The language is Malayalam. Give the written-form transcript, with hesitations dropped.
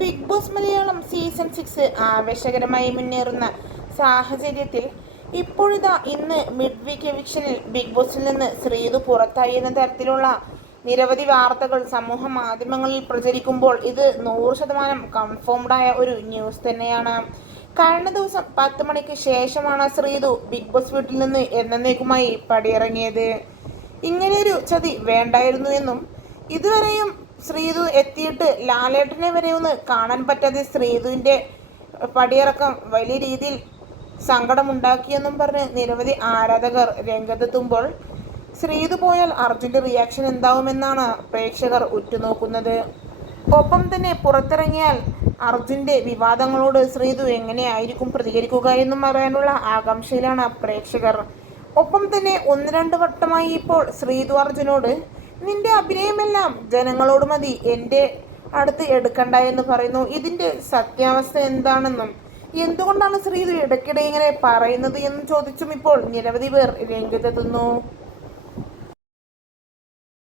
ബിഗ് ബോസ് മലയാളം സീസൺ 6 ആവേശകരമായി മുന്നേറുന്ന സാഹചര്യത്തിൽ ഇപ്പോഴിതാ ഇന്ന് മിഡ് വീക്ക് എവിക്ഷനിൽ ബിഗ് ബോസിൽ നിന്ന് ശ്രീതു പുറത്തായി എന്ന തരത്തിലുള്ള നിരവധി വാർത്തകൾ സമൂഹ മാധ്യമങ്ങളിൽ പ്രചരിക്കുമ്പോൾ ഇത് 100% കൺഫേംഡായ ഒരു ന്യൂസ് തന്നെയാണ്. കഴിഞ്ഞ ദിവസം 10 മണിക്ക് ശേഷമാണ് ശ്രീതു ബിഗ് ബോസ് വീട്ടിൽ നിന്ന് എന്നേക്കുമായി പടിയിറങ്ങിയത്. ഇങ്ങനെയൊരു ചതി വേണ്ടായിരുന്നു എന്നും ഇതുവരെയും ശ്രീതു എത്തിയിട്ട് ലാലേട്ടനെ വരെ ഒന്ന് കാണാൻ പറ്റാതെ ശ്രീതുവിൻ്റെ പടിയിറക്കം വലിയ രീതിയിൽ സങ്കടമുണ്ടാക്കിയെന്നും പറഞ്ഞ് നിരവധി ആരാധകർ രംഗത്തെത്തുമ്പോൾ ശ്രീതു പോയാൽ അർജുൻ്റെ റിയാക്ഷൻ എന്താവുമെന്നാണ് പ്രേക്ഷകർ ഉറ്റുനോക്കുന്നത്. ഒപ്പം തന്നെ പുറത്തിറങ്ങിയാൽ അർജുൻ്റെ വിവാദങ്ങളോട് ശ്രീതു എങ്ങനെയായിരിക്കും പ്രതികരിക്കുക എന്നും അറിയാനുള്ള ആകാംക്ഷയിലാണ് പ്രേക്ഷകർ. ഒപ്പം തന്നെ 1-2 വട്ടമായി ഇപ്പോൾ ശ്രീതു അർജുനോട് നിന്റെ അഭിനയമെല്ലാം ജനങ്ങളോട് മതി, എൻ്റെ അടുത്ത് എടുക്കണ്ട എന്ന് പറയുന്നു. ഇതിൻ്റെ സത്യാവസ്ഥ എന്താണെന്നും എന്തുകൊണ്ടാണ് ശ്രീതു ഇടയ്ക്കിടെ ഇങ്ങനെ പറയുന്നത് എന്നും ചോദിച്ചും ഇപ്പോൾ നിരവധി പേർ രംഗത്തെത്തുന്നു.